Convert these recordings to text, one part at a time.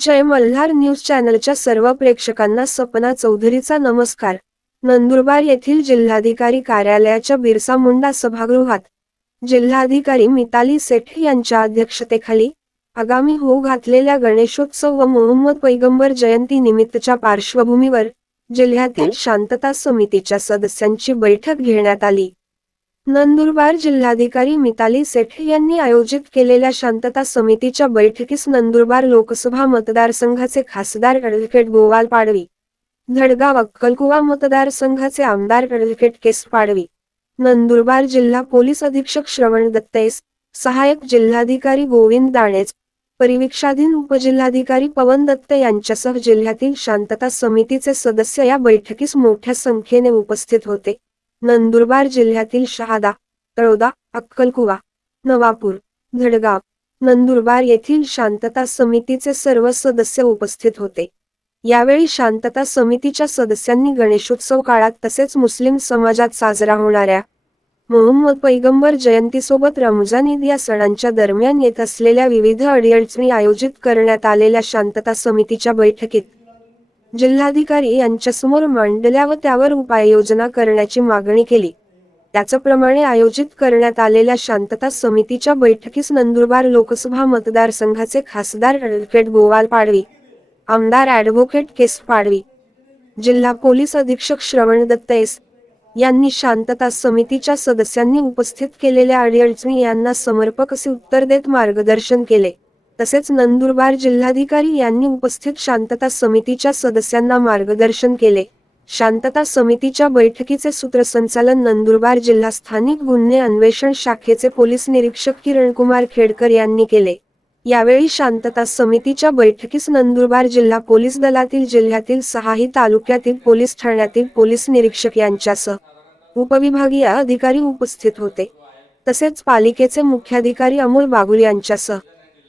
जय Malhar news चॅनलच्या सर्व प्रेक्षकांना सपना चौधरीचा नमस्कार. नंदुरबार येथील जिल्हाधिकारी कार्यालयाच्या बिरसा मुंडा सभागृहात जिल्हाधिकारी मिताली सेठ यांच्या अध्यक्षतेखाली आगामी होऊ घातलेल्या गणेशोत्सव व मोहम्मद पैगंबर जयंती निमित्तच्या पार्श्वभूमीवर जिल्ह्यातील शांतता समितीच्या सदस्यांची बैठक घेण्यात आली. नंदुरबार जिल्हाधिकारी मिताली सेठ यांनी आयोजित केलेल्या शांतता समितीच्या बैठकीस नंदुरबार लोकसभा मतदारसंघाचे खासदार ॲडव्होकेट गोवाल पाडवी धडगाव अक्कलकुवा मतदारसंघाचे आमदार ॲडव्होकेट केस पाडवी नंदुरबार जिल्हा पोलीस अधीक्षक श्रवण दत्तेस सहाय्यक जिल्हाधिकारी गोविंद दाणेच परिवीक्षाधीन उपजिल्हाधिकारी पवन दत्त यांच्यासह जिल्ह्यातील शांतता समितीचे सदस्य या बैठकीस मोठ्या संख्येने उपस्थित होते. नंदुरबार जिल्ह्यातील शहादा तळोदा अक्कलकुवा नवापूर धडगाव नंदुरबार येथील शांतता समितीचे सर्व सदस्य उपस्थित होते. यावेळी शांतता समितीच्या सदस्यांनी गणेशोत्सव काळात तसेच मुस्लिम समाजात साजरा होणाऱ्या मोहम्मद पैगंबर जयंतीसोबत रमजान ईद या सणांच्या दरम्यान येत असलेल्या विविध अडीअडचणी आयोजित करण्यात आलेल्या शांतता समितीच्या बैठकीत जिल्हाधिकारी यांच्यासमोर मांडल्या व त्यावर उपाययोजना करण्याची मागणी केली. त्याचप्रमाणे आयोजित करण्यात आलेल्या शांतता समितीच्या बैठकीस नंदुरबार लोकसभा मतदारसंघाचे खासदार ॲडव्होकेट गोवाल पाडवी आमदार ॲडव्होकेट केस पाडवी जिल्हा पोलीस अधीक्षक श्रवण दत्तेस यांनी शांतता समितीच्या सदस्यांनी उपस्थित केलेल्या अडीअडचणी यांना समर्पक असे उत्तर देत मार्गदर्शन केले. तसेच नंदुरबार जिल्हाधिकारी यांनी उपस्थित शांतता समितीच्या सदस्यांना मार्गदर्शन केले. शांतता समितीच्या बैठकीचे सूत्रसंचालन नंदुरबार जिल्हा स्थानिक गुन्हे अन्वेषण शाखेचे पोलीस निरीक्षक किरणकुमार खेडकर यांनी केले. यावेळी शांतता समितीच्या बैठकीस नंदुरबार जिल्हा पोलीस दलातील जिल्ह्यातील सहाही तालुक्यातील पोलीस ठाण्यातील पोलीस निरीक्षक यांच्यासह उपविभागीय अधिकारी उपस्थित होते. तसेच पालिकेचे मुख्याधिकारी अमोल बागुल यांच्यासह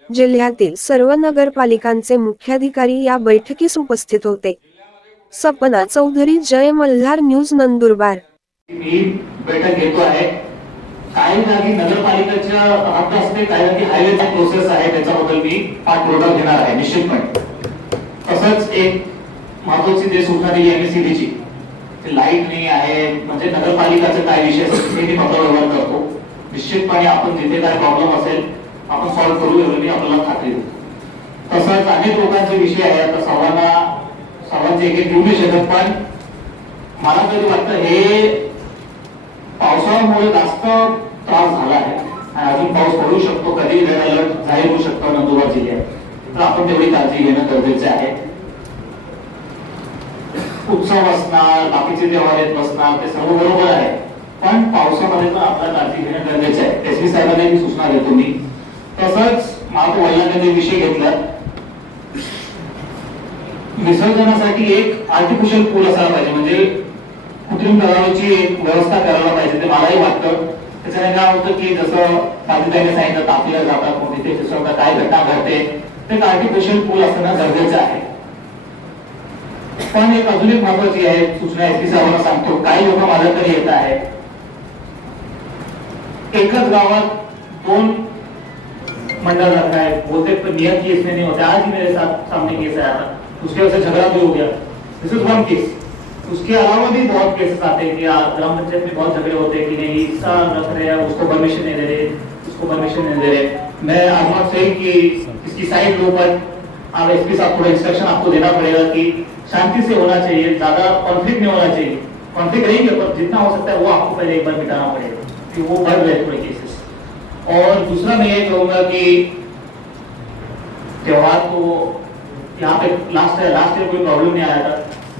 जिल्ह्यातील सर्व नगरपालिकांचे मुख्याधिकारी या बैठकीस उपस्थित होते. सपना चौधरी जय मल्हार न्यूज नंदुरबार. मी बैठक घेतो आहे. काही जागी नगरपालिकेच्या हक्क असते काही जागी हायवेचा प्रोसेस आहे त्याच्याबद्दल मी पाठपुरावा घेणार आहे निश्चितपणे. तसंच एक महत्वाची जे सूचना दिली आहे सीडीची ते लाइट नाही आहे म्हणजे नगरपालिकाचे काय विषय असतील ते मी पत्रव्यवहार करतो. निश्चितपणे आपण जिथे काय प्रॉब्लेम असेल आपण सॉल्व्ह करू एवढी मी आपल्याला खात्री देतो तसंच अनेक लोकांचे विषय आहे आता सर्वांना सर्वांचे एक एक घेऊ नाही शकत पण मला तरी वाटतं हे पावसाळ्यामुळे जास्त त्रास झाला आहे. आणि अजून पाऊस पडू शकतो कधी रेड अलर्ट जाहीर होऊ शकतो नंदुरबार जिल्ह्यात. तर आपण तेवढी काळजी घेणं गरजेचे आहे. उत्सव असणार बाकीचे त्योहार येत बसणार ते सर्व बरोबर आहे. पण पावसामध्ये पण आपल्याला काळजी घेणं गरजेचं आहे. एस पी साहेबांना मी सूचना देतो मी. तसंच महापौर वडिलांनी विषय घेतला. विसर्जनासाठी एक आर्टिफिशियल पूल असायला पाहिजे म्हणजे कृत्रिम तलावाची एक व्यवस्था करायला पाहिजे ते मलाही वाटतं. त्याच्याने काय होतं की जसं बाधितांनी सांगितलं तापल्या जातात मग तिथे तिसरं काय घटना घडते ते आर्टिफिशियल पूल असणं गरजेचं आहे. पण एक अजून एक महत्वाची आहे सूचना एस पी साहेबांना सांगतो काही लोक माझ्याकडे येत आहेत. एकच गावात दोन मंडल रखा है। बोलते पर नियत केस में नहीं होता। आज ही मेरे साथ सामने केस आया था। उसके वजह से झगड़ा भी हो गया। दिस इज़ वन केस उसके अलावा भी बहुत केसेस आते हैं कि ग्राम पंचायत में बहुत झगड़े होते हैं कि नहीं इसका रख रहे हैं, उसको परमिशन नहीं दे रहे, उसको परमिशन नहीं दे रहे। मैं आजमा से कि इसकी साइड लो पर आप एसपी साहब थोड़ा इंस्ट्रक्शन आपको देना पड़ेगा कि शांति से होना चाहिए, ज़्यादा कॉन्फ्लिक्ट नहीं होना चाहिए। कॉन्फ्लिक्ट रहेंगे, पर जितना हो सकता है वो आपको पहले एक बार मिटाना पड़ेगा। कि वो बढ़ रहे थोड़े। और दूसरा मैं ये कहूँगा कि त्योहार को यहाँ पे लास्ट लास्ट ईयर कोई प्रॉब्लम नहीं आया था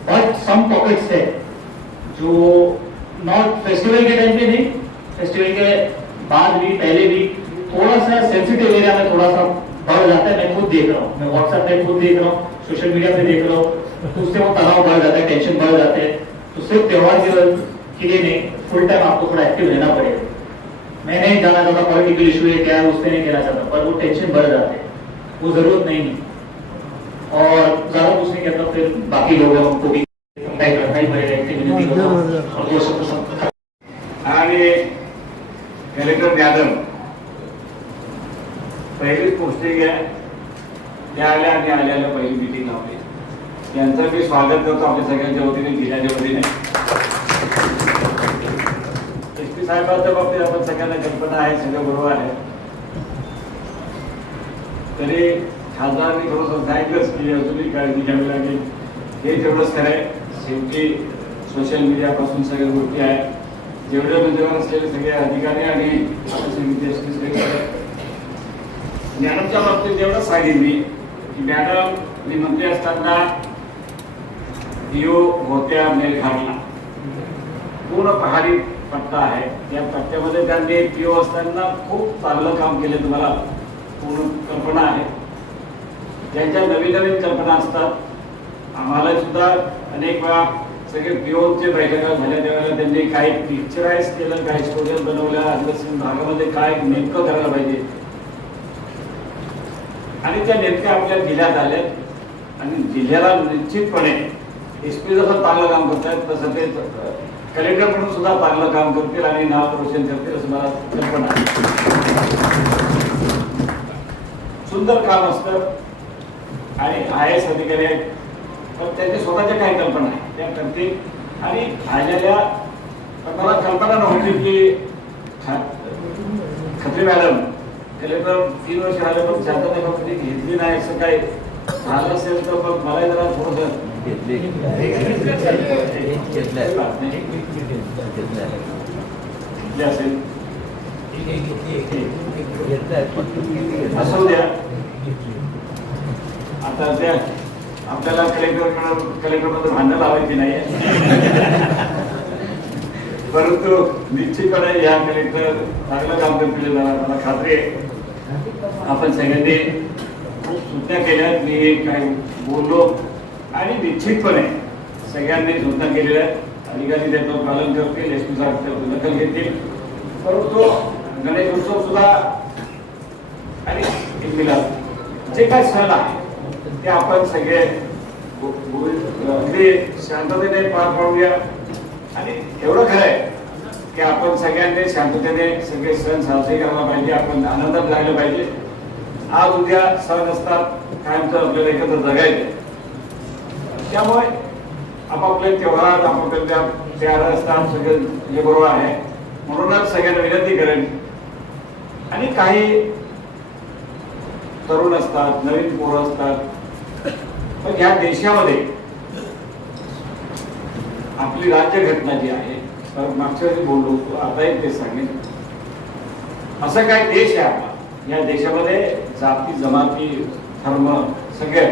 बट सम पॉकेट्स है जो नॉट फेस्टिवल के टाइम पे नहीं फेस्टिवल के बाद भी, पहले भी थोड़ा सा सेंसिटिव एरिया में थोड़ा सा बढ़ जाता है, मैं खुद देख रहा हूँ। मैं व्हाट्सएप पे खुद देख रहा हूँ सोशल मीडिया पे देख रहा हूँ तो उससे वो तनाव बढ़ जाता है टेंशन बढ़ जाते हैं। तो सिर्फ़ त्योहार के लिए नहीं फुल टाइम आपको थोड़ा एक्टिव रहना पड़ेगा। मैं नहीं जाना चाहता पॉलिटिकल इशू है, क्या है, उस पर नहीं कहना चाहता, पर वो टेंशन बढ़ जाते हैं। वो ज़रूरत नहीं है। और ज़्यादा कुछ नहीं कहता फिर बाकी लोग उनको भी कलेक्टर ज्ञादम पहिली पोस्टिंग आहे त्या आल्या आणि आल्या आल्या पहिली मिटिंग स्वागत करतो आपल्या सगळ्यांच्या वतीने जिल्ह्याच्या साहेबांच्या बाबतीत आपण सगळ्यांना कल्पना आहे सगळं बरोबर आहे. तरी खासदारांनी थोडंसं सांगितलंच की अजूनही काळजी घ्यावी लागेल. हे तेवढंच खरं आहे. शेवटी सोशल मीडियापासून सगळ्या गोष्टी आहेत. जेवढे मंत्र्यावर असलेले सगळे अधिकारी आणि आपण समिती सगळे मॅडमच्या बाबतीत एवढं सांगेन मी की मॅडम मी मंत्री असताना पीओ होत्या मेळघाटला पूर्ण पहाडी पट्टा आहे. या पट्ट्यामध्ये त्यांनी पीओ असताना खूप चांगलं काम केलं तुम्हाला. पूर्ण कल्पना आहे. ज्यांच्या नवीन नवीन कल्पना असतात आम्हाला सुद्धा अनेक वेळा सगळे पीओचे बैठका झाल्या त्यावेळेला त्यांनी काही पिक्चराईज केलं काही स्टोरीज बनवल्या आदिवासी भागामध्ये काय नेमकं करायला पाहिजे. आणि त्या नेमक्या आपल्या जिल्ह्यात आल्या. आणि जिल्ह्याला निश्चितपणे एस पी जसं चांगलं काम करतायत तसं ते कलेक्टर म्हणून सुद्धा चांगलं काम करतील आणि नाव रोशन करतील असं मला कल्पना आहे. सुंदर काम असतं आणि आय एस अधिकारी आहेत. पण त्यांच्या स्वतःच्या काही कल्पना आहेत त्या करतील. आणि आलेल्या मला कल्पना नव्हती की खत्री मॅडम कलेक्टर तीन वर्ष आले पण शांतता कंपनी घेतली नाही असं काही झालं असेल तर मग मला जरा थोडंसं घेतली असेल असू द्या आता त्या आपल्याला कलेक्टर कलेक्टरमध्ये भांडण लावायची नाही. परंतु निश्चितपणे या कलेक्टर चांगलं काम करतील मला मला खात्री आहे आपण सगळ्यांनी खूप सूचना केल्या मी काय बोललो. आणि निश्चितपणे सगळ्यांनी सुद्धा केलेलं आहे अधिकारी त्याचं पालन करतील एस पी साहेब दखल घेतील. परंतु गणेश उत्सव सुद्धा आणि जे काय सण आहे ते आपण सगळे अगदी शांततेने पार पाडूया. आणि एवढं खरं आहे की आपण सगळ्यांनी शांततेने सगळे सण साजरे करायला पाहिजे आपण आनंदात राहिलं पाहिजे. आज उद्या सण असतात कायमचं आपल्याला एकत्र जगायचं त्यामुळे आपापले त्योहार आपापले त्या असतात सगळे हे बरोबर आहे म्हणूनच सगळ्यांना विनंती करेन. आणि काही तरुण असतात नवीन पोरं असतात पण ह्या देशामध्ये आपली राज्यघटना जी आहे तर मागच्या वेळी बोललो होतो आताही ते सांगेन. असा काय देश आहे आपला? या देशामध्ये जाती जमाती धर्म सगळे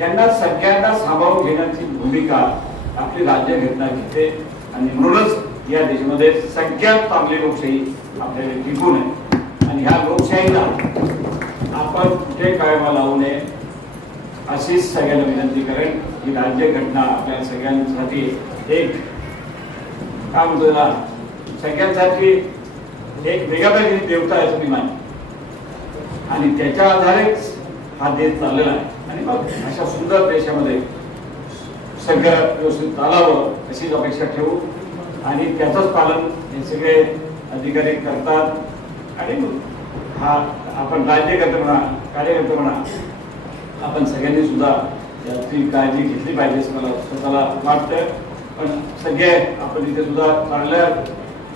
यांना सगळ्यांना सांभाळून घेण्याची भूमिका आपली राज्यघटना घेते. आणि म्हणूनच या देशामध्ये सगळ्यात चांगली लोकशाही आपल्याला टिकून आहे. आणि ह्या लोकशाहीला आपण कुठे कायमा लावू नये अशीच सगळ्यांना विनंती करेन ही राज्यघटना आपल्या सगळ्यांसाठी एक काय म्हणतो ना सगळ्यांसाठी एक वेगळ्या देवता आहे तुम्ही मी आणि त्याच्या आधारेच हा देश चाललेला आहे. आणि मग अशा सुंदर देशामध्ये सगळं व्यवस्थित चालावं अशीच अपेक्षा ठेवू. आणि त्याचंच पालन हे सगळे अधिकारी करतात. आणि हा आपण राज्यकर्ते म्हणा कार्यकर्ते म्हणा आपण सगळ्यांनी सुद्धा याची काळजी घेतली पाहिजे असं मला स्वतःला वाटतं पण सगळे आपण इथे सुद्धा चांगल्या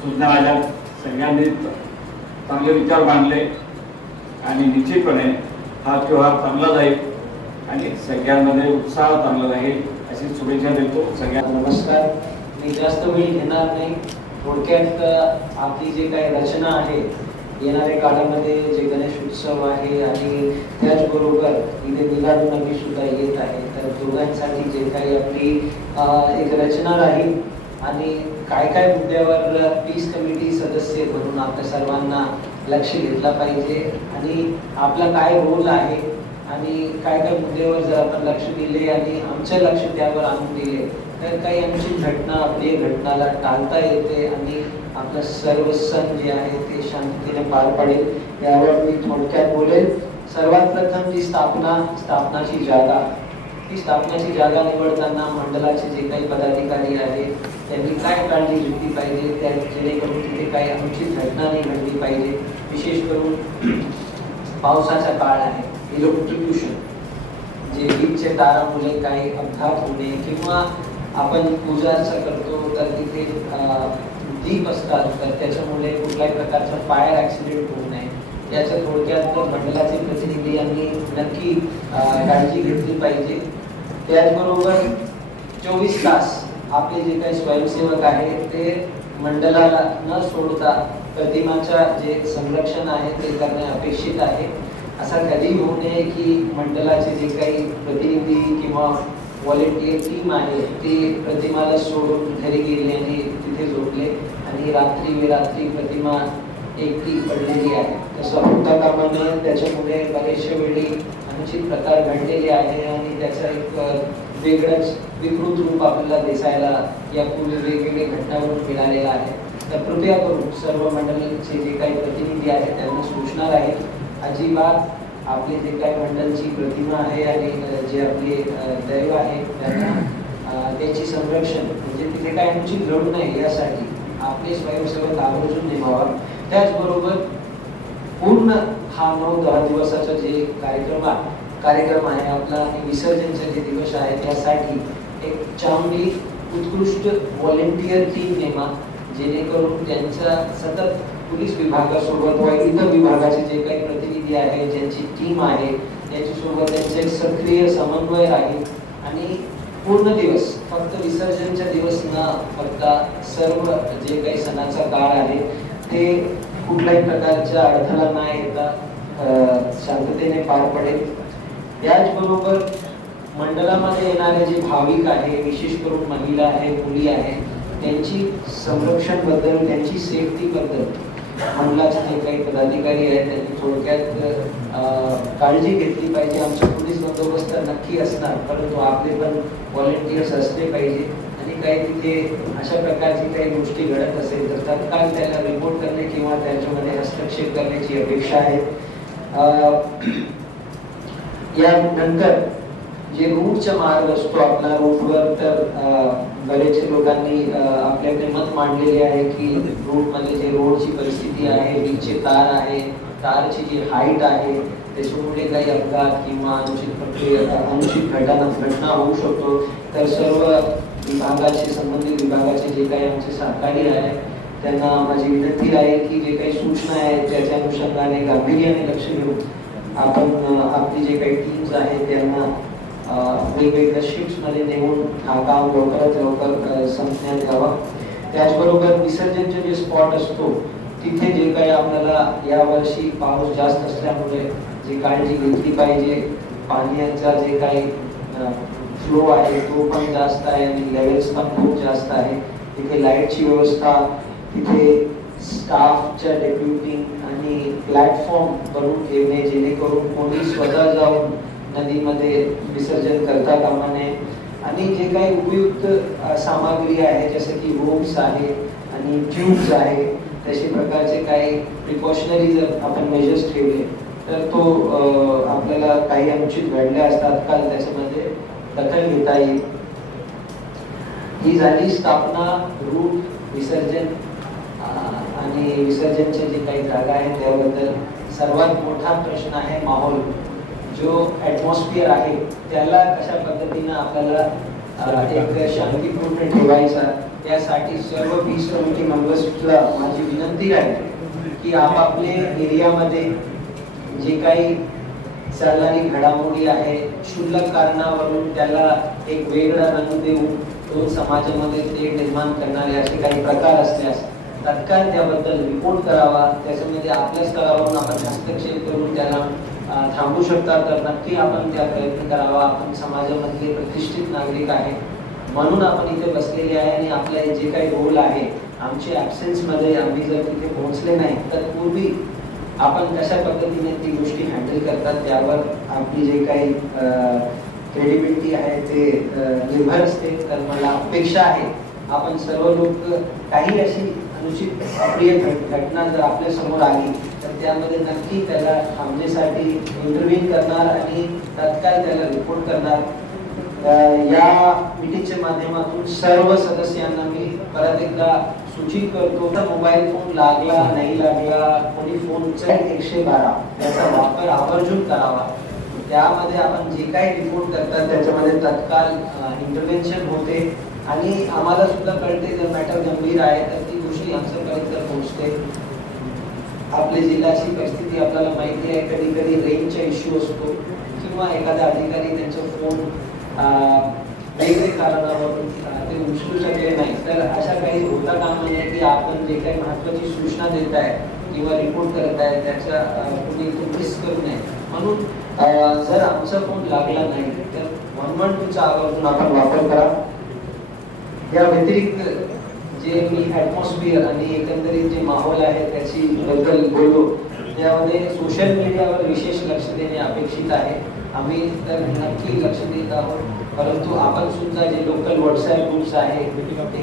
सूचना आल्या सगळ्यांनी चांगले विचार मांडले. आणि निश्चितपणे हा त्योहार चांगला जाईल. आणि सगळ्यांमध्ये उत्साह चांगला राहील अशी शुभेच्छा देतो. सगळ्यांना नमस्कार. मी जास्त वेळ घेणार नाही. थोडक्यात आपली जे काही रचना आहे येणाऱ्या काळामध्ये जे गणेश उत्सव आहे आणि त्याचबरोबर इथे मिलादुनबी सुद्धा येत आहे. तर दोघांसाठी जे काही आपली एक रचना राहील आणि काय काय मुद्द्यावर पीस कमिटी सदस्य म्हणून आपल्या सर्वांना लक्ष घेतला पाहिजे आणि आपला काय रोल आहे आणि काय काय मुद्द्यावर जर आपण लक्ष दिले आणि आमचं लक्ष त्यावर आणून दिले तर काही आमची घटना आपली घटनाला टाळता येते आणि आपलं सर्व सण जे आहे ते शांततेने पार पडेल. यावर मी थोडक्यात बोलेल. सर्वात प्रथम जी स्थापना स्थापनाची जागा. ही स्थापनाची जागा निवडताना मंडळाचे जे काही पदाधिकारी आहेत त्यांनी काय काळजी घेतली पाहिजे? त्या जेणेकरून तिथे काही अनुचित घटना नाही घडली पाहिजे. विशेष करून पावसाचा काळ आहे. इलेक्ट्रिक्युशन जे वीजचे तारामुळे काही अपघात होणे किंवा आपण पूजा करतो तर तिथे दीप असतात तर त्याच्यामुळे कुठल्याही प्रकारचा फायर ॲक्सिडेंट होऊ नये. याच्या थोडक्यात मंडळाचे प्रतिनिधी यांनी नक्की काळजी घेतली पाहिजे. त्याचबरोबर चोवीस तास आपले जे काही स्वयंसेवक आहेत ते मंडळाला न सोडता प्रतिमाच्या जे संरक्षण आहे ते करणे अपेक्षित आहे. असा कधी होऊ नये की मंडळाचे जे काही प्रतिनिधी किंवा व्हॉलेंटियर टीम आहे ते प्रतिमाला सोडून घरी गेले आणि तिथे झोपले. आणि रात्री बेरात्री प्रतिमा एकटी पडलेली आहे. तसं होता कामा नये त्याच्यामुळे बरेचशा वेळी अनुचित प्रकार घडलेले आहे आणि त्याचा एक वेगळंच विकृत रूप आपल्याला दिसायला यापूर्वी वेगवेगळे घटनावरून मिळालेला आहे. तर कृपया करून सर्व मंडळाचे जे काही प्रतिनिधी आहेत त्यांना सूचना आहे अजिबात आपली जे काही मंडळची प्रतिमा आहे आणि जे आपले दैव आहे त्यांना त्याची संरक्षण म्हणजे तिथे काय अनुचित घडू नाही यासाठी आपले स्वयंसेवक आवर्जून निभावा. त्याचबरोबर पूर्ण हा नऊ दहा दिवसाचा जे कार्यक्रम आहे कार्यक्रम आहे आपला हे विसर्जनचे जे दिवस आहे त्यासाठी एक चांगली उत्कृष्ट व्हॉलेंटियर टीम नेमा जेणेकरून त्यांचा सतत पोलीस विभागासोबत व इतर विभागाचे जे काही प्रतिनिधी आहे ज्यांची टीम आहे त्याच्यासोबत त्यांचे एक सक्रिय समन्वय राहील आणि पूर्ण दिवस फक्त विसर्जनचा दिवस न करता सर्व जे काही सणाचा काळ आहे ते कुठल्याही प्रकारच्या अडथळा न येता शांततेने पार पडेल. त्याचबरोबर मंडळामध्ये येणारे जे भाविक आहे विशेष करून महिला आहे मुली आहे त्यांची संरक्षणबद्दल त्यांची सेफ्टीबद्दल मंडळाचे जे काही पदाधिकारी आहेत त्यांनी थोडक्यात काळजी घेतली पाहिजे. आमचे पोलीस बंदोबस्त नक्की असणार परंतु आपले पण व्हॉलेंटियर्स असले पाहिजे. आणि काही तिथे अशा प्रकारची काही गोष्टी घडत असेल तर तत्काळ त्याला रिपोर्ट करणे किंवा त्याच्यामध्ये हस्तक्षेप करण्याची अपेक्षा आहे. यानंतर जे रूटचा मार्ग असतो आपला रूटवर तर बरेचसे लोकांनी अ, आपले आपले मत मांडलेले आहे की रूटमध्ये जे रोडची परिस्थिती आहे वीजचे तार आहे तारची जी हाईट आहे त्याच्यामुळे काही अपघात किंवा अनुचित प्रक्रिया अनुचित घटना घटना होऊ शकतो. तर सर्व विभागाचे संबंधित विभागाचे जे काही आमचे सहकारी आहे त्यांना माझी विनंती आहे की जे काही सूचना आहेत त्याच्या अनुषंगाने गांभीर्याने लक्ष घेऊन आपण आपली जे काही टीम्स आहेत त्यांना वेगवेगळ्या शिफ्टमध्ये नेऊन हा काम लवकरात लवकर संपण्यात यावा. त्याचबरोबर विसर्जनचे जे स्पॉट असतो तिथे जे काही आपल्याला यावर्षी पाऊस जास्त असल्यामुळे जी काळजी घेतली पाहिजे पाण्याचा जे काही फ्लो आहे तो पण जास्त आहे आणि लेवल्स पण खूप जास्त आहे. तिथे लाईटची व्यवस्था तिथे स्टाफच्या डेप्युटिंग आणि प्लॅटफॉर्म बनवून ठेवणे जेणेकरून कोणी स्वतः जाऊन नदीमध्ये विसर्जन करता कामा नये आणि जे काही उपयुक्त सामग्री आहे जसं की रोप्स आहे आणि ट्यूब्स आहे तसे प्रकारचे काही प्रिकॉशनरी जर आपण मेजर्स ठेवले तर तो आपल्याला काही अनुचित घडले असतात. काल त्याच्यामध्ये दखल घेता येईल. ही झाली स्थापना रूप विसर्जन आणि विसर्जनचे जे काही जागा आहे त्याबद्दल सर्वात मोठा प्रश्न आहे माहोल. जो ॲटमॉस्फिअर आहे त्याला कशा पद्धतीनं आपल्याला एक शांतीपूर्ण ठेवायचा त्यासाठी सर्व पीस कमिटी मेंबर्सला माझी विनंती आहे की आपापले एरियामध्ये जे काही चालणारी घडामोडी आहे क्षुल्लक कारणावरून त्याला एक वेगळा रंग देऊन दोन समाजामध्ये ते निर्माण करणारे असे काही प्रकार असल्यास तत्काळ त्याबद्दल रिपोर्ट करावा त्याच्यामध्ये आपल्या स्तरावरून आपण हस्तक्षेप थांबू शकता तर नक्की आपण त्या प्रयत्न करावा. आपण समाजामधले प्रतिष्ठित नागरिक आहे म्हणून आपण इथे बसलेले आहे आणि आपल्या जे काही रोल आहे आमचे ॲब्सेन्समध्ये आम्ही जर तिथे पोहोचले नाही तर पूर्वी आपण कशा पद्धतीने ती गोष्टी हँडल करतात त्यावर आपली जे काही क्रेडिबिलिटी आहे ते निर्भर असते. तर मला अपेक्षा आहे आपण सर्व लोक काही अशी अनुचित अप्रिय घट- घटना जर आपल्यासमोर आली त्यामध्ये नक्की त्याला आमच्यासाठी इंटरव्ह्यू करणार आणि तत्काळ त्याला रिपोर्ट करणार. या मिटिंगच्या माध्यमातून सर्व सदस्यांना मी परत एकदा सूचित करतो तर मोबाईल फोन लागला नाही लागला कोणी फोनचा एकशे बारा त्याचा वापर आवर्जून करावा. त्यामध्ये आपण जे काही रिपोर्ट करतात त्याच्यामध्ये तत्काळ इंटरव्हेन्शन होते. आणि आम्हाला सुद्धा कळते जर मॅटर गंभीर आहे तर ती गोष्टी आमच्यापर्यंत पोहोचते. आपल्या जिल्ह्याची परिस्थिती आपल्याला माहिती आहे. कधी कधी रेंजचा इश्यू असतो किंवा एखादा अधिकारी त्यांचा फोन वेगळे कारणावरून ते उचलू शकले नाही. तर अशा काही होता कामा नये म्हणजे की आपण जे काही महत्वाची सूचना देत आहे किंवा रिपोर्ट करत आहे त्याचा अं, कुणी मिस करू नये. म्हणून जर आमचा फोन लागला नाही तर वन वन टूचा आवर्जून आपण वापर करा. या व्यतिरिक्त जे मी ॲटमॉस्फिअर आणि एकंदरीत जे माहोल आहे त्याची बद्दल बोललो त्यामध्ये सोशल मीडियावर विशेष लक्ष देणे अपेक्षित आहे. आम्ही तर नक्की लक्ष देत आहोत. परंतु आपण सुद्धा जे लोकल व्हॉट्सॲप ग्रुप्स आहे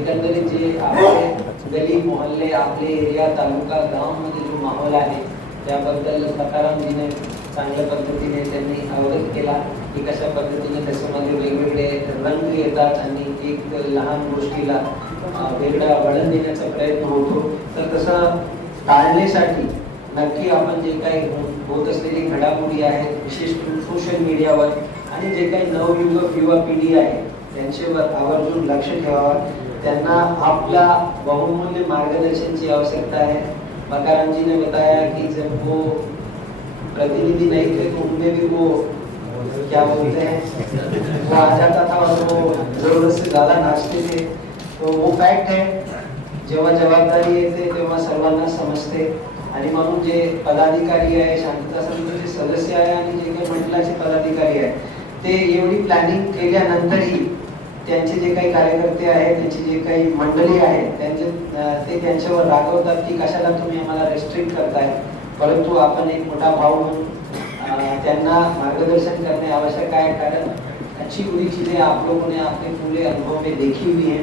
एकंदरीत जे आपले गली मोहल्ले आपले एरिया तालुका गावामध्ये जो माहोल आहे त्याबद्दल सकारामजीने चांगल्या पद्धतीने त्यांनी अवगत केला की कशा पद्धतीने त्याच्यामध्ये वेगवेगळे रंग येतात आणि एक लहान गोष्टीला वेगळा वळण देण्याचा प्रयत्न होतो. तर तसं टाळण्यासाठी नक्की आपण जे काही होत असलेली घडामोडी आहेत विशेष करून सोशल मीडियावर आणि जे काही नवयुवक युवा पिढी आहे त्यांच्यावर आवर्जून लक्ष ठेवावं. त्यांना आपला बहुमूल्य मार्गदर्शनची आवश्यकता है मकाराम जी ने बताया कि जब वो हो प्रतिनिधि नहीं थे तो उनमें भी वो हो. क्या बोलते हैं? वो आ जाता था और वो हो, जरूरत से ज्यादा नाचते थे. तो वो फॅक्ट आहे जेव्हा जबाबदारी येते तेव्हा सर्वांना समजते. आणि म्हणून जे पदाधिकारी आहे शांतता समितीचे सदस्य आहे आणि जे काही मंडळाचे पदाधिकारी आहे ते एवढी प्लॅनिंग केल्यानंतरही त्यांचे जे काही कार्यकर्ते आहेत त्यांची जे काही मंडळी आहे त्यांचे ते त्यांच्यावर रागवतात की कशाला तुम्ही आम्हाला रेस्ट्रिक्ट करताय? परंतु आपण एक मोठा भाऊ म्हणून त्यांना मार्गदर्शन करणे आवश्यक आहे. कारण अच्छी बुरी चीजें आप लोगों ने अपने पूरे अनुभव में देखी हुई है.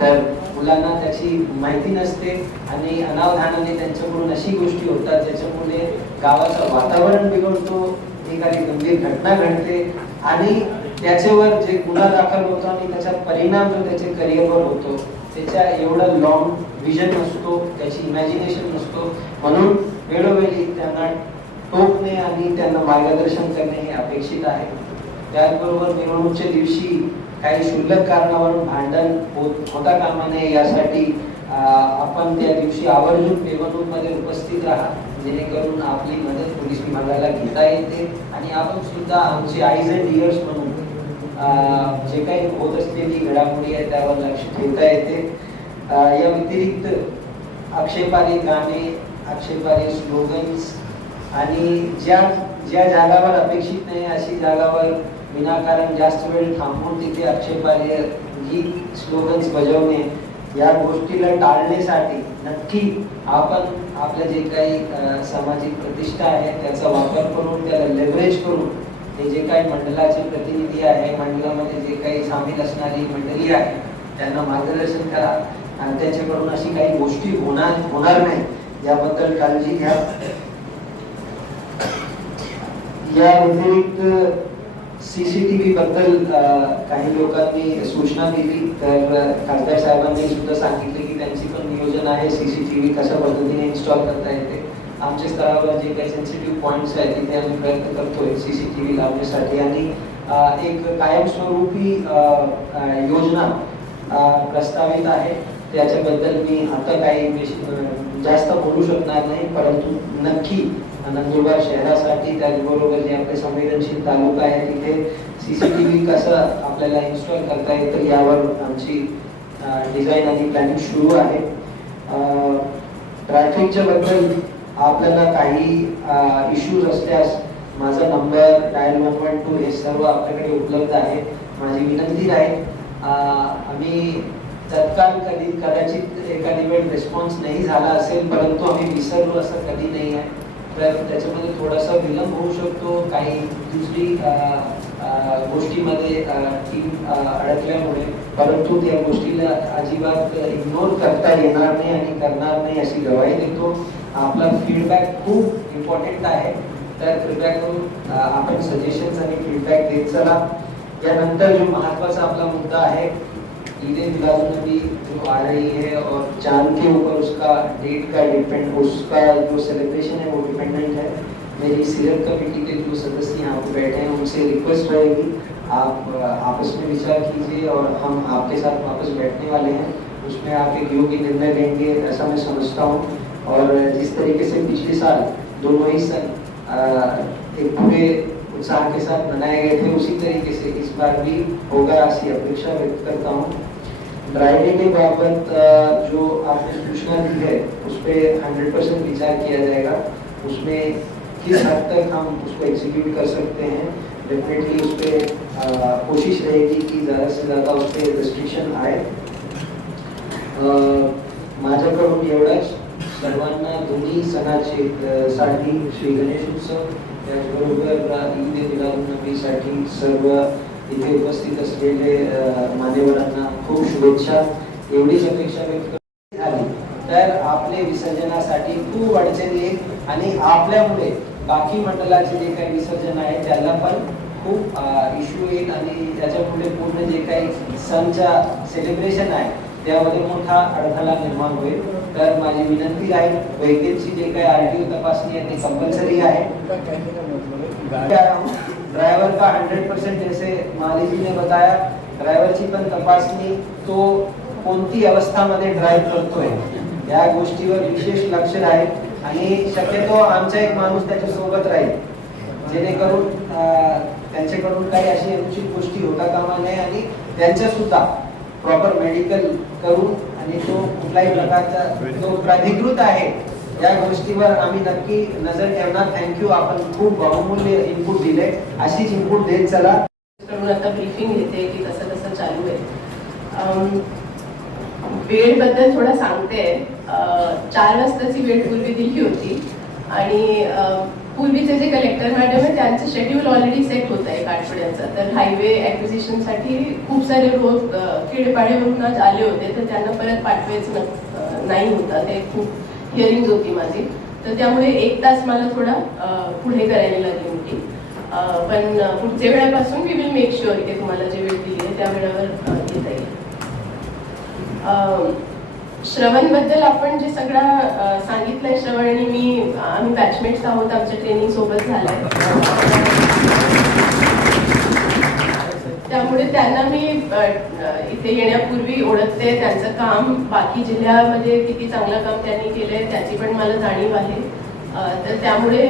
तर मुलांना त्याची माहिती नसते आणि अनावधानाने त्यांच्याकडून अशी गोष्टी होतात ज्याच्यामुळे गावाचं वातावरण बिघडतो एखादी गंभीर घटना घडते आणि त्याच्यावर जे गुन्हा दाखल होतो आणि त्याचा परिणाम जो त्याच्या करिअरवर होतो त्याच्या एवढा लॉंग विजन नसतो त्याची इमॅजिनेशन नसतो. म्हणून वेळोवेळी त्यांना टोकणे आणि त्यांना मार्गदर्शन करणे हे अपेक्षित आहे. त्याचबरोबर मिरवणूकच्या दिवशी काही क्षुल्लक कारणावरून भांडण होत होता कामा नये यासाठी आपण त्या दिवशी आवर्जून निवडणूकमध्ये उपस्थित राहा जेणेकरून आपली मदत पोलीस विभागाला घेता येते आणि आपण सुद्धा आमचे आईज अँड इयर्स म्हणून जे काही होत असलेली घडामोडी आहे त्यावर लक्ष ठेवता येते. या व्यतिरिक्त आक्षेपारी गाणे आक्षेपारी स्लोगन्स आणि ज्या ज्या जागावर अपेक्षित नाही अशी जागावर विनाकारण जास्त वेळ थांबून तिथे आक्षेपार्ह ही स्लोगन्स बजावणे या गोष्टीला टाळण्यासाठी नक्की आपण आपलं जे काही सामाजिक प्रतिष्ठा आहे त्याचा वापर करून त्याला लेवरेज करून हे जे काही मंडळाचे प्रतिनिधी आहे मंडळामध्ये जे काही सामील असणारी मंडळी आहे त्यांना मार्गदर्शन करा. आणि त्यांच्याकडून अशी काही गोष्टी होणार होणार नाही याबद्दल काळजी घ्या. या व्यतिरिक्त सीसीटीव्ही बद्दल व्हीबद्दल काही लोकांनी सूचना दिली. तर खासदार साहेबांनी सुद्धा सांगितले की त्यांची पण नियोजन आहे सीसीटीव्ही कशा पद्धतीने इन्स्टॉल करता येते. आमच्या स्तरावर जे काही सेन्सिटिव्ह पॉईंट्स आहेत तिथे आम्ही प्रयत्न करतोय सीसीटीव्ही लावण्यासाठी. आणि एक कायमस्वरूपी योजना प्रस्तावित आहे. त्याच्याबद्दल मी आता काही जास्त बोलू शकणार नाही परंतु नक्की नंदुरबार शहरासाठी त्याचबरोबर जे आपले संवेदनशील तालुका आहे तिथे सीसीटीव्ही कसं आपल्याला इन्स्टॉल करता येतं यावर आमची डिझाईन आणि प्लॅनिंग सुरू आहे. ट्रॅफिकच्या बद्दल आपल्याला काही इश्यूज असल्यास माझा number dial one one two हे सर्व आपल्याकडे उपलब्ध आहे. माझी विनंती राहील आम्ही तत्काळ कधी कदाचित एखादी वेळ रिस्पॉन्स नाही झाला असेल परंतु आम्ही विसरलो असं कधी नाही आहे. तर त्याच्यामध्ये थोडासा विलंब होऊ शकतो. काही दुसरी गोष्टीमध्ये टीम अडकल्यामुळे. परंतु त्या गोष्टीला अजिबात इग्नोर करता येणार नाही आणि करणार नाही अशी गवाही देतो. आपला फीडबॅक खूप इम्पॉर्टंट आहे. तर कृपया करून आपण सजेशन्स आणि फीडबॅक देत चला. यानंतर जो महत्त्वाचा आपला मुद्दा आहे ईद भी जो आ रही है और चाँद के ऊपर उसका डेट का डिपेंड उसका जो सेलिब्रेशन है वो डिपेंडेंट है। मेरी सीरत कमेटी के जो सदस्य यहाँ पे बैठे हैं उनसे रिक्वेस्ट रहेगी। आप आपस में विचार कीजिए और हम आपके साथ वापस बैठने वाले हैं। उसमें आप एक योग्य निर्णय लेंगे ऐसा मैं समझता हूँ। और जिस तरीके से पिछले साल दोनों ही अ, एक पूरे उत्साह के साथ मनाए गए थे उसी तरीके से इस बार भी होगा ऐसी अपेक्षा व्यक्त करता हूँ। ड्राइविंग के बाबत जो आपने सूचना दी है, उस पर हंड्रेड परसेंट विचार किया जाएगा। उसमें किस हद तक हम उसको एग्जीक्यूट कर सकते हैं डेफिनेटली उस पर कोशिश रहेगी कि ज़्यादा से ज़्यादा उस पर रिस्ट्रिक्शन आए। माझ्याकडून एवढंच सर्वांना दोन्ही सणाचे साठी श्री गणेश उत्सव, त्याचबरोबर ईद मिलादुन्नबीसाठी सर्व इथे उपस्थित असलेले मान्यवरांना खूप शुभेच्छा. एवढीच अपेक्षा व्यक्त झाली. तर आपले विसर्जनासाठी खूप अडचणी येईल आणि आपल्यामुळे बाकी मंडळाचे जे काही विसर्जन आहे त्याला पण खूप इश्यू येईल आणि त्याच्यामुळे पूर्ण जे काही सणचा सेलिब्रेशन आहे त्यामध्ये मोठा अडथळा निर्माण होईल. तर माझी विनंती आहे वैद्यकची जे काही आरटीओ तपासणी आहे ते कंपल्सरी आहे. ड्राइवर का हंड्रेड परसेंट जैसे माली जी ने बताया ड्रायव्हरची पण तपासणी तो कोणती अवस्थामध्ये ड्राईव्ह करतोय या गोष्टीवर विशेष लक्ष राहील. आणि शक्यतो आमचा एक माणूस त्याच्या सोबत राहील जेणेकरून त्यांच्याकडून काही अशी अनुचित गोष्टी होता कामा नये आणि त्यांच्या सुद्धा प्रॉपर मेडिकल करून आणि तो कुठल्याही प्रकारचा जो प्राधिकृत आहे या गोष्टीवर आम्ही नक्की नजर ठेवणार. थँक्यू आपण खूप बहुमूल्य इनपुट दिले. अशीच इनपुट देत चला. आता ब्रीफिंग घेते की कसं कसं चालू आहे. वेळ वेळबद्दल थोडं सांगते. चार वाजताची वेळ पूर्वी दिली होती. आणि पूर्वीचे जे कलेक्टर मॅडम आहे त्यांचं शेड्यूल ऑलरेडी सेट होत आहे आठवड्याचं. तर हायवे ॲक्विजिशनसाठी खूप सारे रोज अं, खेडपाड्यावरून आले होते. तर त्यांना परत पाठवायचं न- नाही होतं. ते खूप हिअरिंग होती माझी. तर त्यामुळे एक तास मला थोडा पुढे करायला लागली होती. पण पुढच्या वेळापासून वी विल मेक शुअर की तुम्हाला जे वेळ दिली आहे त्या वेळेवर घेता येईल. श्रवणबद्दल आपण जे सगळं सांगितलंय श्रवण आणि मी आम्ही बॅचमेट्स आहोत आमच्या ट्रेनिंग सोबत झालाय. त्यामुळे त्यांना मी इथे येण्यापूर्वी ओळखते त्यांचं काम बाकी जिल्ह्यामध्ये किती चांगलं काम त्यांनी केलंय त्याची पण मला जाणीव आहे. तर त्यामुळे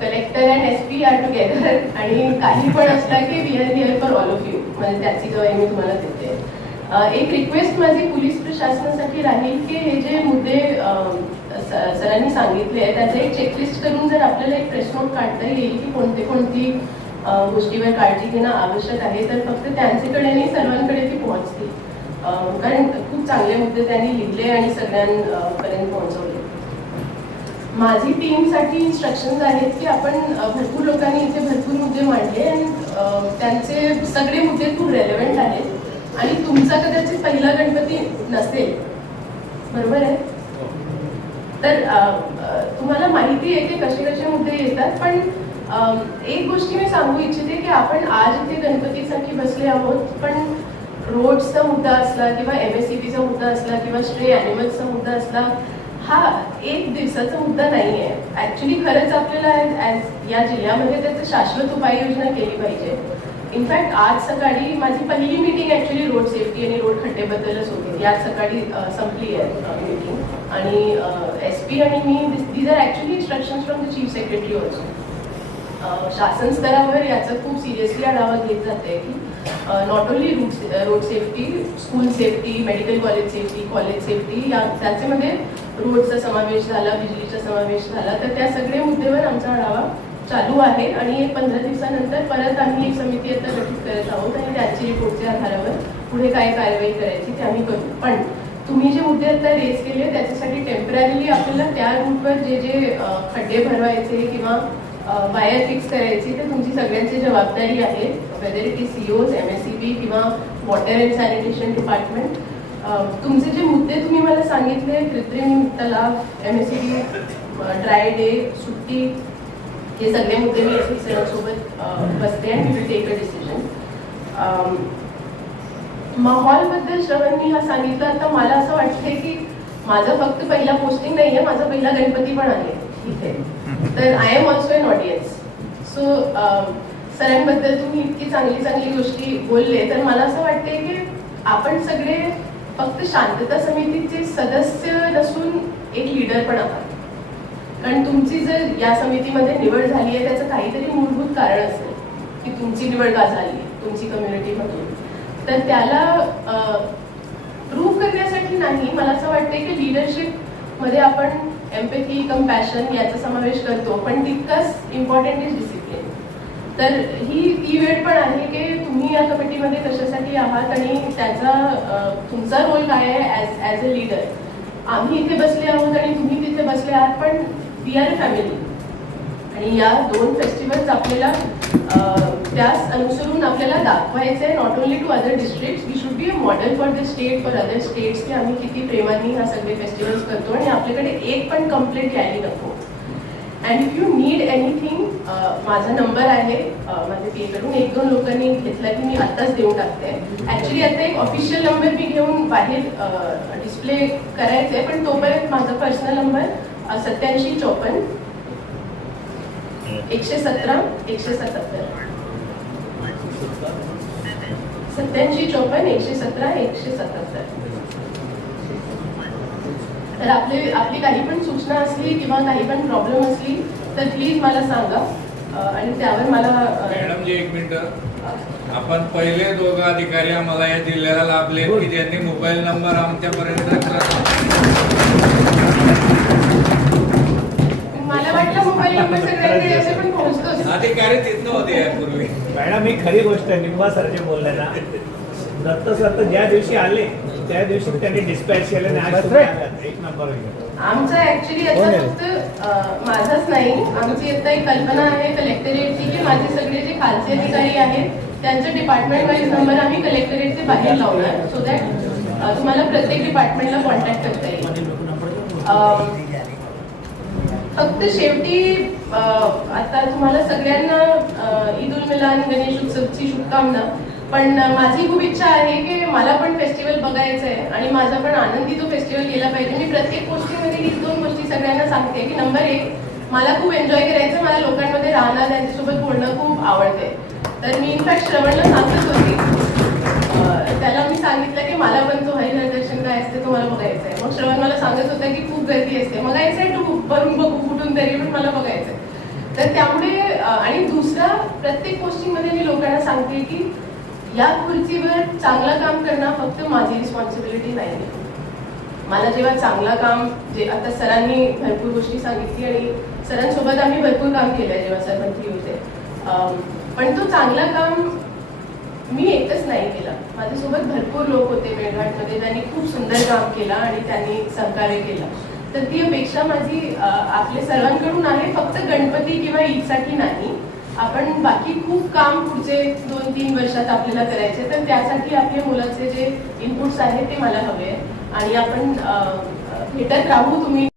collector and S P are together आणि काही पण असला की we are here for all of you म्हणजे त्याची जवळ मी तुम्हाला देते. एक रिक्वेस्ट माझी पोलीस प्रशासनासाठी राहील की हे जे मुद्दे सरांनी सांगितले आहे त्याचं एक चेकलिस्ट करून जर आपल्याला एक प्रेस नोट काढता येईल की कोणते कोणती गोष्टीवर काळजी घेणं आवश्यक आहे. तर फक्त त्यांच्याकडे आणि सर्वांकडे ती पोहोचतील अं, कारण खूप चांगले मुद्दे त्यांनी लिहिले आणि सगळ्यांपर्यंत पोहोचवले. माझी टीमसाठी इन्स्ट्रक्शन्स आहेत की आपण भरपूर लोकांनी इथे भरपूर मुद्दे मांडले आणि त्यांचे सगळे मुद्दे खूप रेलेव्हंट आहेत. आणि तुमचा कदाचित पहिला गणपती नसेल. बरोबर आहे? तर अ, अ, तुम्हाला माहिती आहे की कसे कसे मुद्दे येतात पण एक गोष्टी मी सांगू इच्छिते की आपण आज इथे गणपतीसाठी बसले आहोत पण रोड्सचा मुद्दा असला किंवा एम एस सी बीचा मुद्दा असला किंवा स्ट्रे ॲनिमल्सचा मुद्दा असला हा एक दिवसाचा मुद्दा नाही आहे ॲक्च्युली खरंच आपल्याला या जिल्ह्यामध्ये त्याचं शाश्वत उपाययोजना केली पाहिजे. इनफॅक्ट आज सकाळी माझी पहिली मीटिंग ॲक्च्युली रोड सेफ्टी आणि रोड खड्डेबद्दलच होती. आज सकाळी संपली आहे मीटिंग आणि एस पी आणि मी these are actually instructions from the chief secretary also शासन स्तरावर याचा खूप सिरियसली आढावा घेत जाते की not only route road safety school safety medical college safety college safety या त्याच्यामध्ये रोडचा म्हणजे समावेश झाला बिजलीचा समावेश झाला तर त्या सगळे मुद्द्यावर आमचा आढावा चालू आहे. आणि एक पंधरा दिवसानंतर परत आम्ही एक समिती आता गठीत करत आहोत आणि त्याची रिपोर्टच्या आधारावर पुढे काय कारवाई करायची ते आम्ही करू. पण तुम्ही जे मुद्दे आता रेज केले त्याच्यासाठी टेम्पररीली आपल्याला त्या रूटवर जे जे खड्डे भरवायचे किंवा वायर फिक्स करायची तर तुमची सगळ्यांची जबाबदारी आहे whether it is COs M S C B किंवा वॉटर अँड सॅनिटेशन डिपार्टमेंट तुमचे जे मुद्दे तुम्ही मला सांगितले कृत्रिम तलाव M S C B dry day सुट्टी हे सगळे मुद्दे मी एस पी सरांसोबत अ, बसते आणि विल टेक अ डिसिजन माहोलबद्दल श्रवणनी हा सांगितलं आता मला असं वाटतंय की माझं फक्त पहिला पोस्टिंग नाही आहे माझा पहिला गणपती पण आहे ठीक आहे तर I am also an audience so सरांबद्दल तुम्ही इतकी चांगली चांगली गोष्टी बोलले तर मला असं वाटते की आपण सगळे फक्त शांतता समितीचे सदस्य नसून एक लीडर पण आहात. कारण तुमची जर या समितीमध्ये निवड झाली आहे त्याचं काहीतरी मूलभूत कारण असेल की तुमची निवड का झाली तुमची कम्युनिटीमधून तर त्याला प्रूव्ह करण्यासाठी नाही मला असं वाटते की लिडरशिपमध्ये आपण एम्पथी कंपॅशन याचा समावेश करतो. पण तितकंच इम्पॉर्टंट इज डिसिप्लिन तर ही ती वेळ पण आहे की तुम्ही या कमिटीमध्ये कशासाठी आहात आणि त्याचा तुमचा रोल काय आहे ॲज ॲज अ लीडर आम्ही इथे बसले आहोत आणि तुम्ही तिथे बसले आहात पण वी आर फॅमिली आणि या दोन फेस्टिवल्स आपल्याला त्यास अनुसरून आपल्याला दाखवायचं आहे. Not only to other district we should be a model for the state for other states की आम्ही किती प्रेमाने हा सगळे फेस्टिवल्स करतो आणि आपल्याकडे एक पण कंप्लेंट यायला नको. And if you need anything माझा नंबर आहे. माझे माझ्या पे करून एक दोन लोकांनी घेतला की मी आत्ताच देऊन टाकते. ॲक्च्युली आता एक ऑफिशियल नंबर मी घेऊन बाहेर डिस्प्ले करायचं आहे पण तोपर्यंत माझा पर्सनल नंबर सत्याऐंशी चौपन्न एकशे सतरा एकशे सत्याहत्तर सत्याऐंशी चोपन्न एकशे सतरा एकशे सत्याहत्तर तर आपले आपली काही पण सूचना असली किंवा काही पण प्रॉब्लेम असली तर प्लीज मला सांगा. आणि त्यावर मला मॅडम जी एक मिनिट. आपण पहिले दोघं अधिकारी आम्हाला या जिल्ह्याला लाभले की ज्यांनी मोबाईल नंबर आमच्यापर्यंत मॅडम ही खरी गोष्ट आहे निंबा सर जे बोलले ना दत्त सर तर ज्या दिवशी आले त्या दिवशी त्यांनी डिस्पॅच केले. एक नंबर आमचं ऍक्च्युली आता फक्त माझाच नाही. आमची आता एक कल्पना आहे कलेक्टरेटची की माझे सगळे जे खालचे अधिकारी आहेत त्यांचे डिपार्टमेंट वाईज नंबर आम्ही कलेक्टरेटचे बाहेर लावणार सो दॅट तुम्हाला प्रत्येक डिपार्टमेंटला कॉन्टॅक्ट करता येईल. फक्त शेवटी आता तुम्हाला सगळ्यांना ईद उल मिलान गणेश उत्सवची शुभकामना. पण माझी खूप इच्छा आहे की मला पण फेस्टिवल बघायचं आहे आणि माझा पण आनंदी तो फेस्टिवल गेला पाहिजे. मी प्रत्येक गोष्टीमध्ये हीच दोन गोष्टी सगळ्यांना सांगते की नंबर एक मला खूप एन्जॉय करायचं मला लोकांमध्ये राहणं त्यांच्यासोबत बोलणं खूप आवडते तर मी इनफॅक्ट श्रवणला सांगत होती. त्याला मी सांगितलं की मला पण तो हरिहर दर्शन काय असते तो मला बघायचं आहे मग श्रवण मला सांगत होता की खूप गर्दी असते. बघायचं आहे तू तरी पण मला बघायचं आहे तर त्यामुळे आणि दुसरा प्रत्येक गोष्टीमध्ये मी लोकांना सांगते की या खुर्चीवर चांगलं काम करणं फक्त माझी रिस्पॉन्सिबिलिटी नाही मला जेव्हा चांगलं काम जे आता सरांनी भरपूर गोष्टी सांगितली आणि सरांसोबत आम्ही भरपूर काम केलं जेव्हा सर मंत्री होते. पण तो चांगला काम मी एकच नाही केलं. माझ्यासोबत भरपूर लोक होते मेळघाटमध्ये त्यांनी खूप सुंदर काम केलं आणि त्यांनी सहकार्य केलं. तर ती अपेक्षा माझी आपले आपल्या सर्वांकडून आहे फक्त गणपती किंवा ईदसाठी नाही. आपण बाकी खूप काम पुढचे दोन तीन वर्षात आपल्याला करायचे तर त्यासाठी आपल्या मुलाचे जे इनपुट्स आहेत ते मला हवे आहे आणि आपण भेटत राहू तुम्ही.